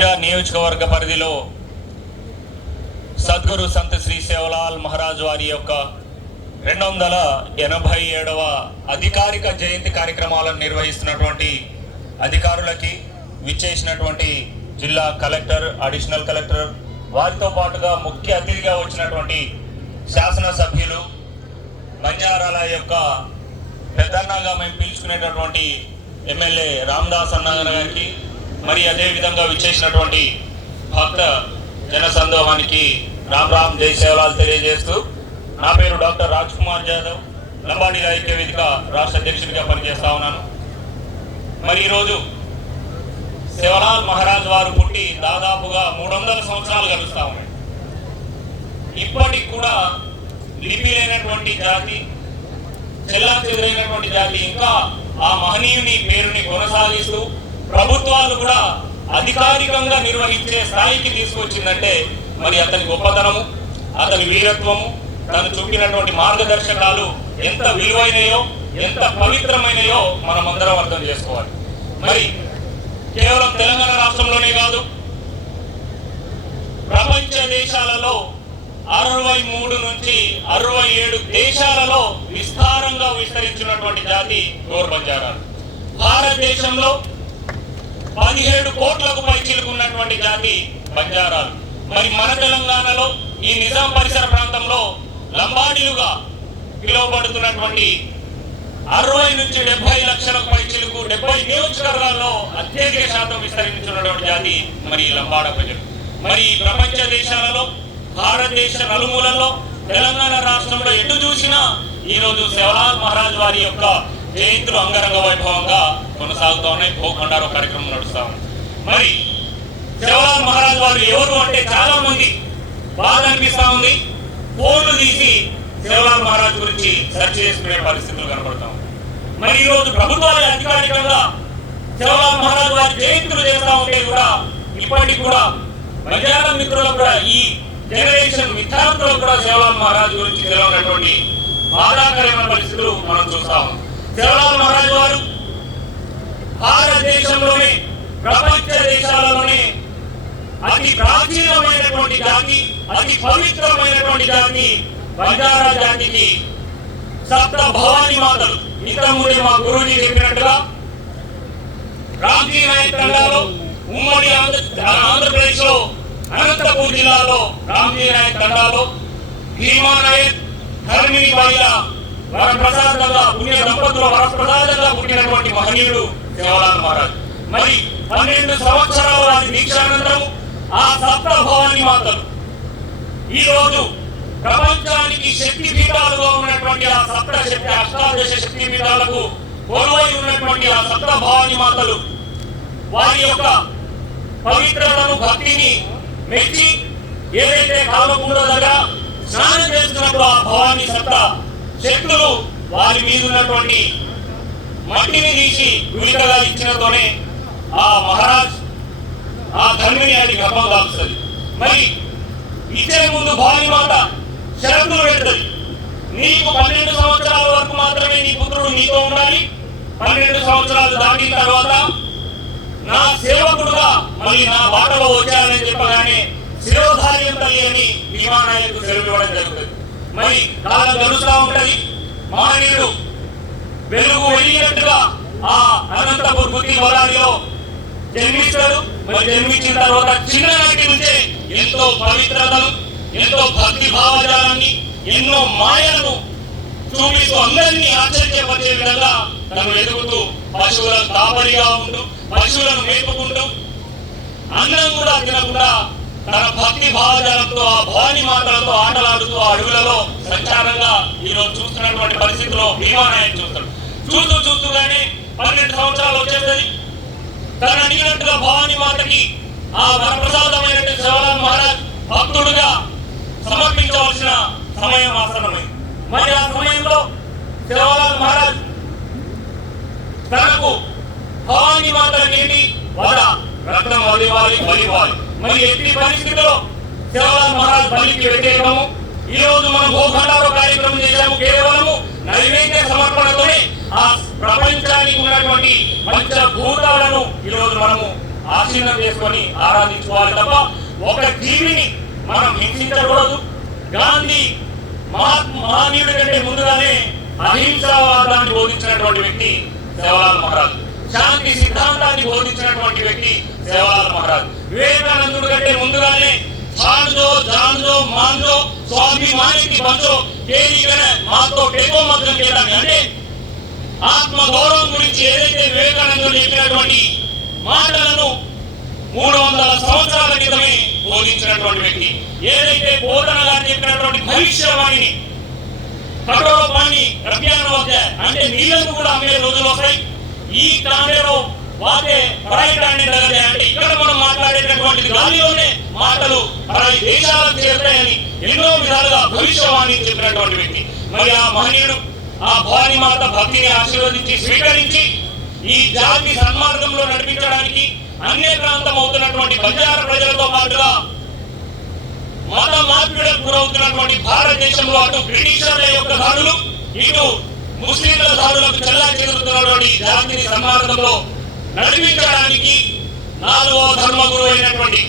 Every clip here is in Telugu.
నియోజకవర్గ పరిధిలో సద్గురు సంత్ శ్రీ సేవలాల్ మహారాజ్ వారి యొక్క 287వ అధికారిక జయంతి కార్యక్రమాలను నిర్వహిస్తున్నటువంటి అధికారులకి, విచ్చేసినటువంటి జిల్లా కలెక్టర్, అడిషనల్ కలెక్టర్, వారితో పాటుగా ముఖ్య అతిథిగా వచ్చినటువంటి శాసనసభ్యులు, బంజారాల యొక్క పెద్దన్నగా మేము పిలుచుకునేటటువంటి ఎమ్మెల్యే రామదాస్ అన్న గారికి, మరి అదేవిధంగా విచ్చేసినటువంటి భక్త జనసందోహానికి రామ్ రామ్ జై సేవలాల్ తెలియజేస్తూ, నా పేరు డాక్టర్ రాజ్ కుమార్ జాదవ్, లంబాడి ఐక్య వేదిక రాష్ట్ర అధ్యక్షుడిగా పనిచేస్తా ఉన్నాను. మరి ఈరోజు సేవలాల్ మహారాజ్ వారు పుట్టి దాదాపుగా 300 సంవత్సరాలు గడుస్తూ ఉన్నాయి. ఇప్పటికి కూడా లిపి లేనటువంటి జాతి, చెల్లా చెదురైనటువంటి జాతి ఇంకా ఆ మహనీయుని పేరుని కొనసాగిస్తూ ప్రభుత్వాలు కూడా అధికారికంగా నిర్వహించే స్థాయికి తీసుకొచ్చిందంటే మరి అతని గొప్పతనము, అతని వీరత్వము, తను చూపినటువంటి మార్గదర్శకాలు ఎంత విలువైనయో, ఎంత పవిత్రమైనయో మనం అందరం అర్థం చేసుకోవాలి. మరి కేవలం తెలంగాణ రాష్ట్రంలోనే కాదు, ప్రపంచ దేశాలలో 63 నుంచి 67 దేశాలలో విస్తారంగా విస్తరించినటువంటి జాతి గోర్ బంజారాలు. భారతదేశంలో 17 కోట్లకు పైచిలుకున్నటువంటి జాతి బంజారాలు. మరి మన తెలంగాణలో ఈ నిజాం పరిసర ప్రాంతంలో లంబాడీలుగా పిలువబడుతున్నటువంటి 60 నుంచి 70 లక్షలకు పైచిలుకు 70 నియోజకవర్గాల్లో అత్యధిక శాతం విస్తరించినటువంటి జాతి మరి లంబాడ ప్రజలు. మరి ప్రపంచ దేశాలలో, భారతదేశ నలుమూలలో, తెలంగాణ రాష్ట్రంలో ఎటు చూసినా ఈరోజు సేవలాల్ మహారాజ్ వారి యొక్క జయంతులు అంగరంగ వైభవంగా కొనసాగుతూ ఉన్నాయి. భోగండారో కార్యక్రమం నడుస్తా ఉంది. మరి సేవలాల్ మహారాజ్ వారు ఎవరు అంటే చాలా మంది బాధ అనిపిస్తా ఉంది. ఫోన్లు తీసి సేవలాల్ మహారాజ్ గురించి సెర్చ్ చేసుకునే పరిస్థితులు కనబడతాం. మరి ఈరోజు ప్రభుత్వాలు అధికారికంగా సేవలాల్ మహారాజ్ వారి జయంతులు చేస్తా ఉంటే కూడా ఇప్పటికి కూడా బంజారా మిత్రులకు కూడా, ఈ జనరేషన్ విద్యార్థులకు కూడా సేవలాల్ మహారాజ్ గురించి తెలియనటువంటి బాధాకరమైన పరిస్థితులు మనం చూస్తాం. సేవలాల్ మహారాజ్ వారు భారతదేశంలోనే, ప్రపంచ దేశాలలోనే అతి ప్రాచీనమైనటువంటి జాతి, అతి పవిత్రమైనటువంటి జాతి బంజారా జాతికి సప్త భవానీ మాతలు. ఇంతకుముందే మా గురువుజీ చెప్పినట్టుగా రామ్జీ నాయక్ తండాలో, ఉమ్మడి ఆంధ్రప్రదేశ్ లో అనంతపూర్ జిల్లాలో రామ్జీ నాయక్ తండాలో భీమా నాయక్, ధర్మిణి బాయిల వరప్రసాదంగా, పుణ్య దంపతుల వరప్రసాదంగా పుట్టినటువంటి మహనీయుడు సేవలాల్ మహారాజ్. మరి 12 సంవత్సరాల వారి దీక్షానంతరం ఆ సప్త భవానీ మాతలు ఈ రోజు ప్రపంచానికి శక్తి పీఠాలుగా ఉన్నటువంటి ఆ సప్త శక్తి, అష్టాదశ శక్తి పీఠాలకు కొలువై ఉన్నటువంటి ఆ సప్త భవానీ మాతలు వారి యొక్క పవిత్రతను, భక్తిని మెచ్చి ఏదైతే కాలకుండ దగ్గర స్నానం చేస్తున్నప్పుడు ఆ భవానీ సప్త శక్తులు వారి మీద ఉన్నటువంటి మట్టిని తీసి గుళికగా ఇచ్చినతోనే ఆ మహారాజ్, ఆ ధర్మిని అది గర్భం దాల్స్తుంది. మరి ఇచ్చే ముందు భవానీ మాత షరతులు పెడుతుంది. నీకు 12 సంవత్సరాల వరకు మాత్రమే నీ పుత్రుడు నీతో ఉండాలి. 12 సంవత్సరాలు దాటిన తర్వాత నా సేవకుడుగా మళ్ళీ నా బాటలో వచ్చారని చెప్పగానే శిరోధార్యం తల్లి అని భీమానాయకు సెలవు ఇవ్వడం జరుగుతుంది. మరి కాలం గడుస్తూ ఉంటది. మహనీయుడు వెలుగు వెలిగినట్టుగా ఆ అనంతపూర్ బుద్ధి వరాడిలో జన్మిస్తాడు. మరి జన్మించిన తర్వాత చిన్ననాటి నుంచే ఎంతో పవిత్రతను, ఎంతో భక్తి భావజాలాన్ని, ఎన్నో మాయలను చూపిస్తూ అందరినీ ఆశ్చర్యపరిచే విధంగా తను ఎదుగుతూ పశువులకు కాపరిగా ఉంటూ, పశువులను మేపుకుంటూ, అన్నం కూడా తినకుండా తన భక్తి భావజాలంతో ఆ భవానీ మాతలతో ఆటలాడుతూ అడవులలో సంచారంగా ఈరోజు చూస్తున్నటువంటి పరిస్థితిలో భీమానాయక్ చూస్తాడు. చూస్తూగానే 12 సంవత్సరాలు వచ్చేసరి తను అడిగినట్టుగా భవానీ మాతకి ఆ వరప్రసాదమైనటువంటి సేవలాల్ మహారాజ్ భక్తుడుగా సమర్పించవలసిన సమయం ఆసన్నమైంది. మరి ఆ సమయంలో సేవలాల్ మహారాజ్ తనకు భవానీ మాతకి ఏంటి వద, రత్నం వదివాలి, బలివ్వాలి. మరి ఎట్టి పరిస్థితిలో సేవలాల్ మహారాజ్ బలికి వ్యతిరేకము. ఈ రోజు మనం భోగండారో కార్యక్రమం చేశాము. కేవలము నైవేద్య సమర్పణతోనే ఆ ప్రపంచానికి ఉన్నటువంటి పంచభూతాలను ఈ రోజు మనము ఆశీర్వాదం చేసుకొని ఆరాధించుకోవాలి తప్ప ఒక జీవిని మనం హింసించకూడదు. గాంధీ మహనీయుడి కంటే ముందుగానే అహింసావాదాన్ని బోధించినటువంటి వ్యక్తి సేవలాల్ మహారాజ్. శాంతి సిద్ధాంతాన్ని బోధించినటువంటి వ్యక్తి సేవలాల్ మహారాజ్. వివేకానందుడి కంటే ముందుగానే ఛాంజో జాంజో మాంజో స్వాభిమానికి బంజో కేరీగన మాతో టెకో మద్దతు చేయడానికి అంటే ఆత్మ గౌరవం గురించి ఏదైతే వివేకానందుడు చెప్పినటువంటి మాటలను 300 సంవత్సరాల క్రితమే బోధించినటువంటి వ్యక్తి. ఏదైతే బోధన గారు చెప్పినటువంటి భవిష్యవాణిని కఠోరపాణి అభ్యాన అంటే నీళ్లను కూడా అమ్మే రోజులు వస్తాయి. ఈ కాండేలో వాతే పరాయిటాన్ని అంటే ఇక్కడ మనం మాట్లాడేటటువంటి గాలిలోనే మాటలు పరాయి దేశాలకు చేరుతాయని ఎన్నో విధాలుగా భవిష్యవాణి చెప్పినటువంటి వ్యక్తి. మరి ఆ మహనీయుడు ఆ భవానీ మాత భక్తిని ఆశీర్వదించి స్వీకరించి ఈ జాతి సన్మార్గంలో నడిపించడానికి అన్య ప్రాంతం అవుతున్నటువంటి బంజారా ప్రజలతో పాటుగా మత మార్పిడులకు గురవుతున్నటువంటి భారతదేశంలో అటు బ్రిటిషర్ల యొక్క దాడులు ఇటు ముస్లింల దాడులకు చల్లా చెదురుతున్నటువంటి జాతిని సన్మార్గంలో నడిపించడానికి 4వ ధర్మగురు అయినటువంటి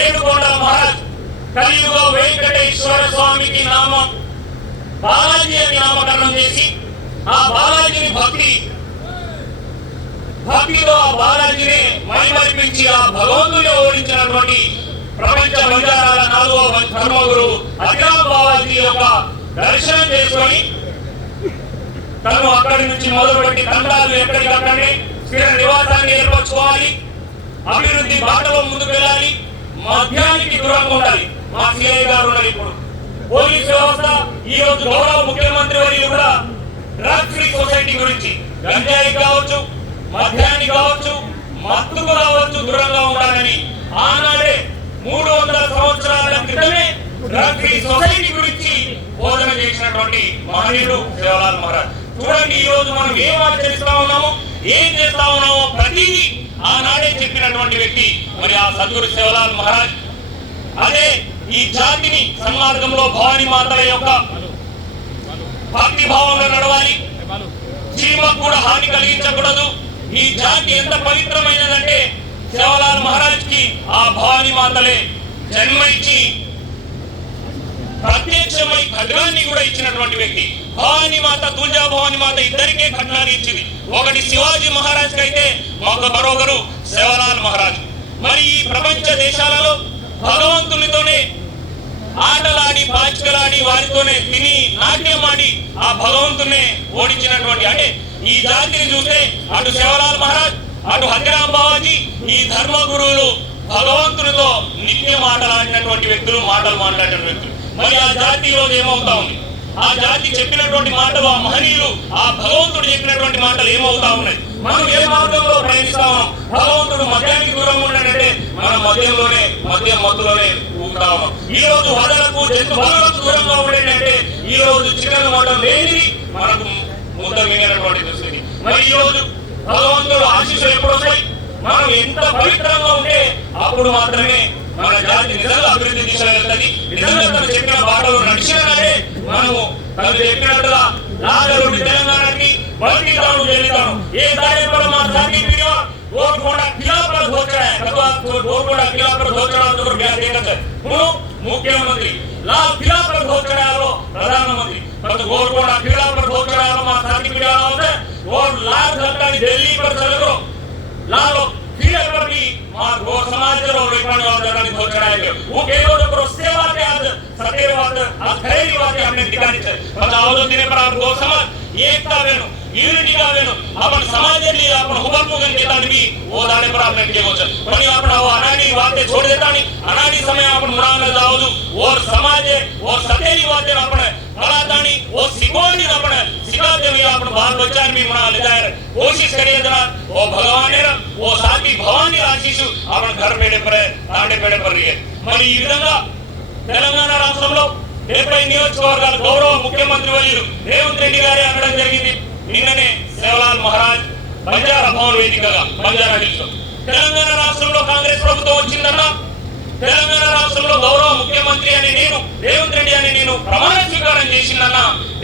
ఏడుకొండల మహారాజ్ కలియుగ వెంకటేశ్వర స్వామికి నామం బాలాజీ అని నామకరణం చేసి ఆ బాలాజీని భక్తితో ఆ బాలాజీని మైమరిపించి ఆ భగవంతుని ఓడించినటువంటి ప్రపంచ బంజారాల 4వ ధర్మగురు అతిరామ్ బాలాజీ యొక్క దర్శనం చేసుకొని తను అక్కడి నుంచి మొదలుపెట్టి తండాలు ఎక్కడికక్కడే స్థిర నివాసాన్ని ఏర్పరచుకోవాలి, అభివృద్ధి బాటలో ముందుకు వెళ్ళాలి, మద్యానికి దూరంగా ఉండాలి. మా సిఐ గారు ఉన్నారు. ఇప్పుడు పోలీస్ వ్యవస్థ ఈ రోజు గౌరవ ముఖ్యమంత్రి వర్యులు కూడా డ్రగ్ ఫ్రీ సొసైటీ గురించి గంజాయి కావచ్చు, మద్యాన్ని కావచ్చు, మత్తుకు కావచ్చు దూరంగా ఉండాలని ఆనాడే 300 సంవత్సరాల క్రితమే డ్రగ్ ఫ్రీ సొసైటీ గురించి బోధన చేసినటువంటి మహనీయుడు సేవలాల్ మహారాజ్. చూడండి ఈ రోజు మనం ఏం ఆచరిస్తా ఉన్నామో ఏం చేస్తా ఉన్నామో ప్రతిదీ ఆనాడే చెప్పినటువంటి వ్యక్తి మరి ఆ సద్గురు సేవలాల్ మహారాజ్. అదే ఈ జాతిని సన్మార్గంలో భవానీ మాతల యొక్క భక్తి భావంలో నడవాలి, జీవకు కూడా హాని కలిగించకూడదు. ఈ జాతి ఎంత పవిత్రమైనదంటే సేవలాల్ మహారాజ్ కి ఆ భవానీ మాతలే జన్మ ఇచ్చి ప్రత్యక్షమై ఖడ్గాన్ని కూడా ఇచ్చినటువంటి వ్యక్తి. భవానీ మాత తుల్జా భవానీ మాత ఇద్దరికే ఖడ్గాన్ని ఇచ్చింది. ఒకటి శివాజీ మహారాజ్ కి అయితే మరొకరు సేవలాల్ మహారాజ్. మరి ఈ ప్రపంచ దేశాలలో భగవంతునితోనే ఆటలాడి పాచికలాడి వారితోనే తిని నాట్యమాడి ఆ భగవంతునే ఓడించినటువంటి అంటే ఈ జాతిని చూస్తే అటు సేవలాల్ మహారాజ్ అటు హతిరామ్ బావాజీ ఈ ధర్మ గురువులు భగవంతునితో నిత్యం ఆటలాడినటువంటి వ్యక్తులు, మాటలు మాట్లాడిన వ్యక్తులు. మరి ఆ జాతి ఈరోజు ఏమవుతా ఉంది? ఆ జాతి చెప్పినటువంటి మాటలు, ఆ మహనీయులు ఆ భగవంతుడు చెప్పినటువంటి మాటలు ఏమవుతా ఉన్నాయి? మనం ఏ మార్గంలో ప్రయాణిస్తా ఉన్నాం? భగవంతుడు మద్యానికి దూరంగా ఉన్నాడంటే మనం మత్తులోనే ఊగుతా ఉన్నాం. ఈ రోజు వదలకు జంతు బలులకు దూరంగా ఉండేటంటే ఈ రోజు చికెన్ మటన్ లేనిది మనకు ముద్ద మిగిలినటువంటి దుస్థితి. మరి ఈ రోజు భగవంతుడు ఆశీస్సులు ఎప్పుడు వస్తాయి? మనం ఎంత పవిత్రంగా ఉంటే అప్పుడు మాత్రమే మన జాతి నిజంగా అభివృద్ధి దిశలో వెళ్తుంది. నిజంగా తను చెప్పిన బాటలో నడిచినాడే మనము తను చెప్పినట్టుగా నాగరుడి తెలంగాణకి బల్కి గ్రౌండ్ చేస్తాను. ఏ దారి पर మా జాతి వీడియో గోల్కొండ किला पर धोच रहा है, గోల్కొండ किला पर धोच रहा तो क्या देखा है मुख्यमंत्री लाल किला पर धोच रहा है प्रधानमंत्री पर गोलकोंडा किला पर धोच रहा है మా జాతి వీడియో होता है और लाल घंटा दिल्ली पर चले गो लाल किले पर भी मां गो समाज रो रेपण वाला धोच रहा है वो केवल तो सेवा के आज सत्य बात खरी बात हमने दिखानी है. पर आओ दिन पर गो समाज एकता वेनु यूनिटी का वेनु अपन समाज के लिए अपन हुबल मुगन के तान भी वो दाने पर आपने के गोचर पर अपन वो अनाड़ी बातें छोड़ देता नहीं. अनाड़ी समय अपन मुरान जाओ और समाज और सतेरी बातें अपन फलादानी वो सिकोनी अपन सिखाते हुए अपन बाल बच्चा भी मुरा ले जाए कोशिश करिए जरा वो भगवान है वो साथी भवानी आशीष अपन घर पेड़े पर तांडे पेड़े पर रही है. మరి ఈ విధంగా తెలంగాణ రాష్ట్రంలో 70 నియోజకవర్గాల గౌరవ ముఖ్యమంత్రి వర్యులు రేవంత్ రెడ్డి గారే అనడం జరిగింది. నిన్ననే సేవలాల్ మహారాజ్ బంజారా భవన్ వేదికగా బంజారా హిల్స్ తెలంగాణ రాష్ట్రంలో కాంగ్రెస్ ప్రభుత్వం వచ్చిందన్న తెలంగాణ రాష్ట్రంలో గౌరవ ముఖ్యమంత్రి అని నేను రేవంత్ రెడ్డి అని నేను ప్రమాణ స్వీకారం చేసిందన్న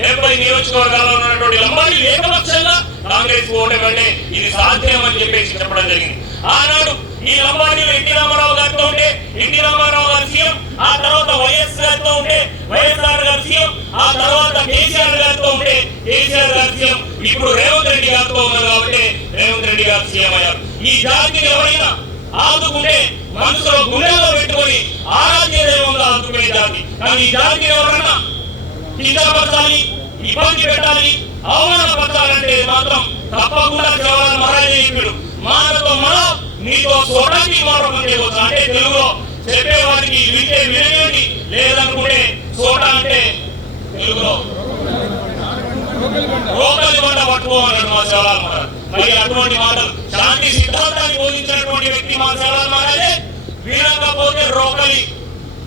70 నియోజకవర్గాల్లో ఉన్నటువంటి లంబాడీలు ఏకపక్షంగా కాంగ్రెస్ ఓటు పెట్టే ఇది సాధ్యం అని చెప్పేసి చెప్పడం జరిగింది. ఆనాడు ఈ ఈ లంబాడీలో ఎన్టీ రామారావు గారితో ఉంటే ఎన్టీ రామారావు గారు సీఎం, ఆ తర్వాత వైఎస్ గారితో ఉంటే వైఎస్ఆర్ గారు సీఎం, ఆ తర్వాత కేసీఆర్ గారితో ఉంటే కేసీఆర్ గారు సీఎం, ఇప్పుడు రేవంత్ రెడ్డి గారితో ఉన్నారు కాబట్టి రేవంత్ రెడ్డి గారు సీఎం అయ్యారు. ఈ జాతిని ఎవరైనా ఆదుకుంటే మనసులో గుండెల్లో పెట్టుకొని ఆరాధ్య దైవంగా ఆదుకునే జాతి. కానీ ఈ జాతిని ఎవరన్నా కిందపరచాలి, ఇబ్బంది పెట్టాలి, అవమానపరచాలంటే మాత్రం తప్పకుండా జవహర్లాల్ మహారాజ్ చెప్పాడు, మానతో మన నీతో చూడడానికి మాత్రం చేయవచ్చు. అంటే తెలుగులో చెప్పే వాటికి వింటే వినేయండి, లేదనుకుంటే చోట అంటే తెలుగులో రోకలి బండ పట్టుకో అన్నాడు మా జవహర్లాల్ మహారాజ్. మరి అటువంటి మాటలు శాంతి సిద్ధాంతాన్ని బోధించినటువంటి వ్యక్తి మా జవహర్లాల్ మహారాజే. వినకపోతే రోకలి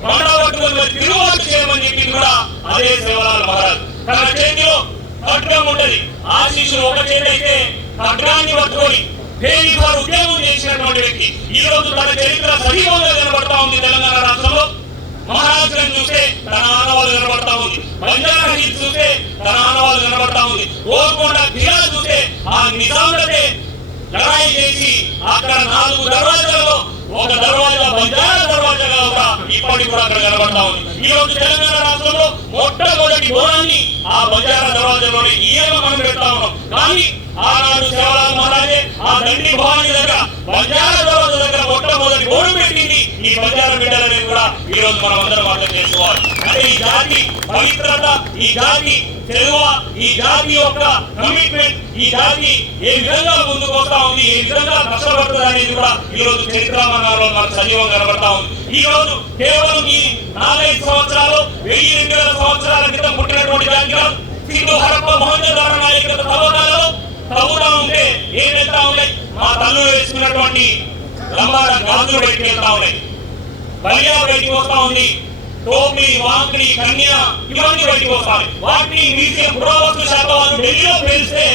బండ పట్టుకొని తిరుగుబాటు చేయమని చెప్పి కూడా అదే జవహర్లాల్ మహారాజ్. తన చేతిలో ఖడ్గం ఉంటది, ఆశీస్సులు ఒక చేతి అయితే ఖడ్గాన్ని పట్టుకొని పేదవారు ఉద్యమం చేసినటువంటి వ్యక్తి. ఈ రోజు తన చరిత్ర సజీవంగా కనబడతా ఉంది తెలంగాణ రాష్ట్రంలో. మహారాజులను చూస్తే తన ఆనవాళ్ళు కనబడతా ఉంది, బంజారా హిల్స్ చూస్తే తన ఆనవాళ్ళు కనబడతా ఉంది, గోల్కొండ కిలా చూస్తే ఆ నిజాంలనే లడాయి చేసి అక్కడ 4 దర్వాజాలలో ఒక దర్వాజా బంజారా దర్వాజాగా కూడా ఇప్పటికి కూడా అక్కడ కనబడతా ఉంది. ఈ రోజు తెలంగాణ రాష్ట్రంలో మొట్టమొదటి భవనాన్ని ఆ బంజారా దర్వాజాలోనే ఈయన మనం పెడతా ఉన్నాం. కానీ ఆనాడు జవహర్లాల్ మహారాజే ఆ దండి భవాని దగ్గర బంజారా దర్వాజా దగ్గర మొట్టమొదటి భవనం పెట్టింది ఈ బంజారా బిడ్డలని కూడా ఈ రోజు మనం అందరం అర్థం చేసుకోవాలి. అంటే ఈ జాతి పవిత్రత, ఈ జాతి తెలుగు, ఈ జాతి యొక్క కమిట్మెంట్, ఈ జాతి ఏ విధంగా ముందుకు వస్తా ఉంది, ఏ విధంగా కష్టపడుతుంది అనేది కూడా ఈ రోజు చరిత్రలో మనకు సజీవంగా కనబడతా ఉంది. ఈ రోజు కేవలం ఈ 4-5 సంవత్సరాలు 1000-2000 సంవత్సరాల క్రితం పుట్టినటువంటి జాతి కాదు. సింధు హరప్ప మొహంజోదారో నాయకుల తవ్వకాలలో తవ్వుతా ఉంటే ఏం వెళ్తా ఉన్నాయి, మా తల్లులు వేసుకున్నటువంటి లంబాడ గాజులు బయటకు వెళ్తా ఉన్నాయి, బలియా బయటకు వస్తా ఉంది, టోపీ, వాంకడి, కన్యా ఇవన్నీ బయటకు వస్తాయి. వాటిని మ్యూజియం పురావస్తు శాఖ వాళ్ళు ఢిల్లీలో పేలిస్తే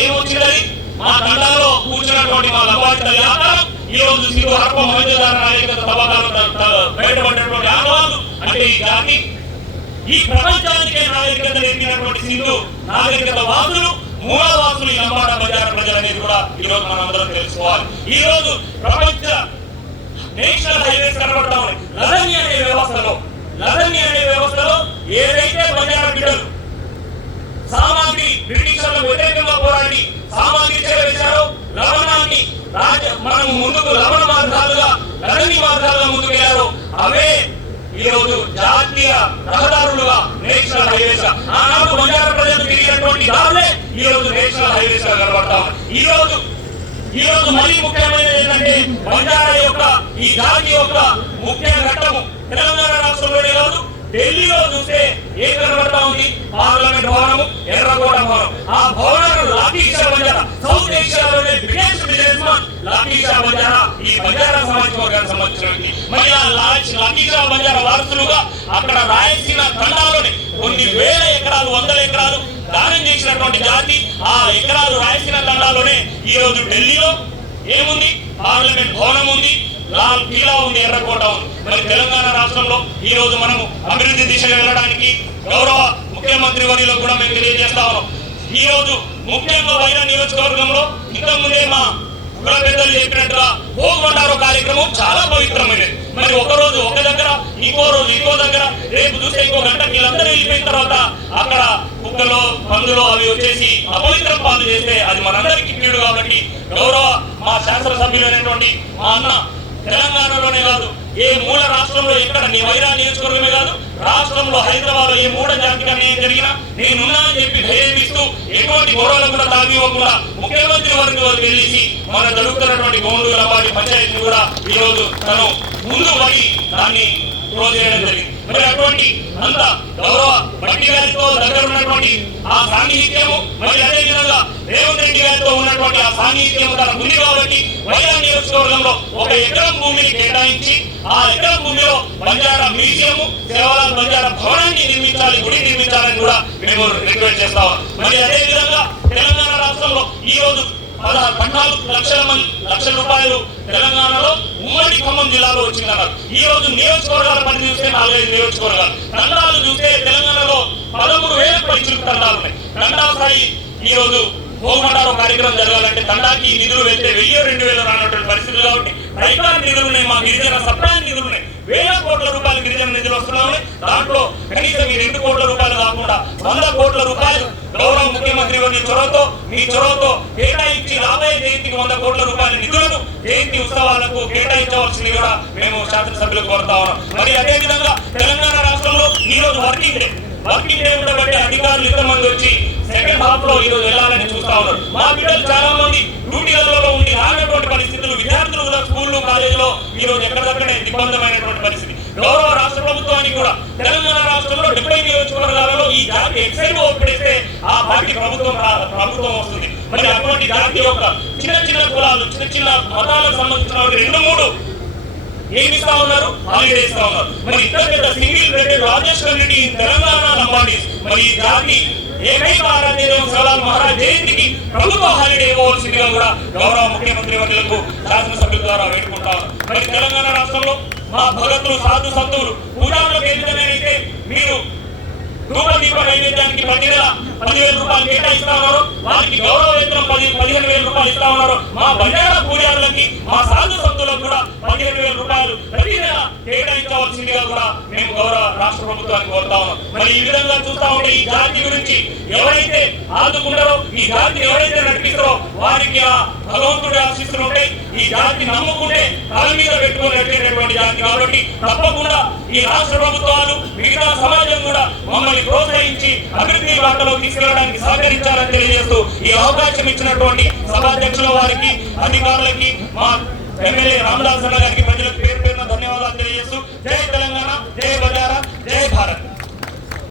ఏమొచ్చింది, మా తండాలో కూర్చున్నటువంటి మా లంబాడి వ్యాపారం ఈ రోజు సింధు హరప్ప మొహంజోదారో నాయకుల తవ్వకాలు బయటపడినటువంటి ఆనవాళ్ళు. అంటే ఈ జాతి ఈ ప్రపంచానికే నాగరికత నేర్పినటువంటి సింధు నాగరికత వాసులు, మూలవాసులు ఈ లంబాడ బంజారా ప్రజలు అనేది కూడా ఈ రోజు మనం అందరం తెలుసుకోవాలి. ఈ రోజు ప్రపంచ నేషనల్ హైవేస్ కనబడతా ఉన్నాయి. లదన్య అనే వ్యవస్థలో ఏదైతే బంజారా బిడ్డలు సామాగ్రి బ్రిటిషర్లకు వ్యతిరేకంగా పోరాడి సామాగ్రి చేశారో, లవణాన్ని మనం ముందుకు లవణ మార్గాలుగా లదన్య మార్గాలుగా ముందుకు వెళ్ళారో అవే ఈ రోజు జాతీయ రహదారులుగా నేషనల్ హైవేస్ గా, ఆనాడు బంజారా ప్రజలు తిరిగినటువంటి దారులే ఈ రోజు నేషనల్ హైవేస్ గా కనబడతాం. ఈ రోజు మరీ ముఖ్యమైనది ఏంటంటే బంజారా యొక్క ఈ జాతి యొక్క ముఖ్య ఘట్టము తెలంగాణ రాష్ట్రంలోనే కాదు, ఢిల్లీలో చూస్తే ఏం కనబడతా ఉంది, పార్లమెంట్ భవనము, ఎర్రకోట భవనం. ఆ భవనాలు లాఠీషా బంజారా, సౌత్ ఏషియాలోనే biggest businessman Lathisha Banjara ఈ బంజారా సామాజిక వర్గానికి సంబంధించినటువంటి. మరి ఆ లాఠీషా బంజారా వారసులుగా అక్కడ రాయలసీమ తండాలోనే కొన్ని వేల ఎకరాలు, 100 ఎకరాలు దానం చేసినటువంటి జాతి. ఆ ఎకరాలు రాయలసీమ తండాలోనే ఈ రోజు ఢిల్లీలో ఏముంది, పార్లమెంట్ భవనం ఉంది, లాల్ కిలా ఉంది, ఎర్రకోట ఉంది. మరి తెలంగాణ రాష్ట్రంలో ఈ రోజు మనము అభివృద్ధి దిశగా వెళ్ళడానికి గౌరవ ముఖ్యమంత్రి వర్యులకు కూడా మేము తెలియజేస్తా ఉన్నాం. ఈ రోజు ముఖ్యంగా వైరా నియోజకవర్గంలో ఇంతకుముందే మా కుల పెద్దలు చెప్పినట్టుగా భోగమండారో కార్యక్రమం చాలా పవిత్రమైనది. మరి ఒక రోజు ఒక దగ్గర, ఇంకో రోజు ఇంకో దగ్గర, రేపు చూస్తే ఇంకో గంట వీళ్ళందరూ వెళ్ళిపోయిన తర్వాత అక్కడ కుక్కలో పందులో అవి వచ్చేసి అపవిత్రం పాలు చేస్తే అది మనందరికీ కీడు. కాబట్టి గౌరవ మా శాసనసభ్యులైనటువంటి మా అన్న తెలంగాణలోనే కాదు, ఏ మూల రాష్ట్రంలో ఎక్కడ నీ వైరా నియోజకవర్గమే కాదు, రాష్ట్రంలో హైదరాబాద్ లో ఏ మూడ జాతిగా నేను జరిగినా నేనున్నా అని చెప్పి ధైర్యం ఇస్తూ ఎటువంటి గొడవలు కూడా తాగివ్వకుండా ముఖ్యమంత్రి వరకు వెళ్ళేసి మన జరుగుతున్నటువంటి గోండు లంబాడి పంచాయతీని కూడా ఈ రోజు తను ముందు పడి దాన్ని క్లోజ్ చేయడం జరిగింది. మరి అటువంటి అంత గౌరవ బట్టి గారితో దగ్గర ఉన్నటువంటి ఆ సాన్నిహిత్యము, మరి అదే విధంగా రేవంత్ రెడ్డి గారితో ఉన్నటువంటి ఆ సాన్నిహిత్యము తన ఉంది. కాబట్టి వైరా నియోజకవర్గంలో 1 ఎకరం భూమిని కేటాయించి ఆ ఎకరం భూమిలో బంజారా మ్యూజియము, జవహర్లాల్ బంజారా భవనాన్ని నిర్మించాలి, గుడి నిర్మించాలని కూడా మేము రిక్వెస్ట్ చేస్తాం. మరి అదే విధంగా తెలంగాణ రాష్ట్రంలో ఈ రోజు 14 లక్షల రూపాయలు తెలంగాణలో ఉమ్మడి ఖమ్మం జిల్లాలో వచ్చిందన్నారు. ఈ రోజు నియోజకవర్గాల పరిధి చూస్తే 4-5 నియోజకవర్గాలు, తండాలు చూస్తే తెలంగాణలో 13,000 పైచులకు తండాలు ఉన్నాయి. తండా స్థాయి ఈ రోజు మోగమంటారో కార్యక్రమం జరగాలంటే తండాకి నిధులు వెళ్తే 1000-2000 రానటువంటి పరిస్థితులు కాబట్టి రైకార్ నిధులు ఉన్నాయి, మా గిరిజన సప్లాన్ నిధులు ఉన్నాయి, 1000 కోట్ల రూపాయలు గిరిజన నిధులు వస్తున్నాయి. దాంట్లో కనీసం ఈ 2 కోట్ల రూపాయలు కాకుండా 100 కోట్ల రూపాయలు గౌరవ ముఖ్యమంత్రి వారి మీ చొరవతో కేటాయించి రాబోయే జయంతికి 100 కోట్ల రూపాయల నిధులను జయంతి ఉత్సవాలకు కేటాయించవలసింది కూడా మేము శాసనసభ్యులు కోరుతా ఉన్నాం. మరి అదే విధంగా తెలంగాణ రాష్ట్రంలో ఈ రోజు వర్కింగ్ డే ఉండబట్టి అధికారులు ఇంతమంది వచ్చి సెకండ్ హాఫ్ లో ఈ రోజు వెళ్ళాలని చూస్తా ఉన్నారు. మా బిడ్డలు చాలా మంది డ్యూటీలలో ఉండి రానటువంటి పరిస్థితులు, విద్యార్థులు కూడా స్కూళ్ళు కాలేజీలో ఈ రోజు ఎక్కడికక్కడే దిగ్బంధమైనటువంటి పరిస్థితి. గౌరవ రాష్ట్ర ప్రభుత్వానికి కూడా తెలంగాణ రాష్ట్రంలో 70 నియోజకవర్గాలలో ఈ జాతి ఎక్సైడ్ ఓపెడిస్తే ఆ పార్టీ ప్రభుత్వం వస్తుంది. మరి అటువంటి జాతి యొక్క చిన్న కులాలు, చిన్న మతాలకు సంబంధించిన 2-3 ఏమి ఇస్తా ఉన్నారు, హాలిడే ఇస్తా ఉన్నారు. మరి ఇంత పెద్ద సింగిల్ రేటెడ్ రాజేష్ రెడ్డి తెలంగాణ లంబాడీస్ మరి ఈ జాతి ఏకైక ఆరాధ్య సలాల్ మహారాజ్ జయంతికి ప్రభుత్వ హాలిడే ఇవ్వవలసిందిగా కూడా గౌరవ ముఖ్యమంత్రి వర్యులకు శాసనసభ్యుల ద్వారా వేడుకుంటారు. మరి తెలంగాణ రాష్ట్రంలో మా భగతులు, సాధు సంతులు పూజారులకు ఏ విధంగానైతే మీరు ధూపదీప నైవేద్యానికి ప్రతి నెల 10,000 రూపాయలు కేటాయిస్తా ఉన్నారు, వారికి గౌరవ వేతనం 15,000 రూపాయలు ఇస్తా ఉన్నారు. మా బంజారా పూజారులకి, మా సాధు సంతులకు కూడా 15,000 రూపాయలు ప్రతి నెల కేటాయించవలసిందిగా కూడా మేము గౌరవ రాష్ట్ర ప్రభుత్వాన్ని కోరుతా ఉన్నాం. మరి ఈ విధంగా చూస్తా ఉంటే ఈ జాతి గురించి ఎవరైతే ఆదుకుంటారో, ఈ జాతిని ఎవరైతే నడిపిస్తారో వారికి ఆ భగవంతుడి ఆశీస్సులు ఉంటాయి. ఈ జాతిని నమ్ముకుంటే తల మీద పెట్టుకొని నడిచేటటువంటి జాతి కాబట్టి తప్పకుండా ఈ రాష్ట్ర ప్రభుత్వాలు, మిగతా సమాజం కూడా మమ్మల్ని ప్రోత్సహించి అభివృద్ధి బాటలో తీసుకెళ్లడానికి సహకరించాలని తెలియజేస్తూ ఈ అవకాశం ఇచ్చినటువంటి సభాధ్యక్షుల వారికి, అధికారులకి, మా ఎమ్మెల్యే రామదాస్ అన్న గారికి, ప్రజలకు పేరు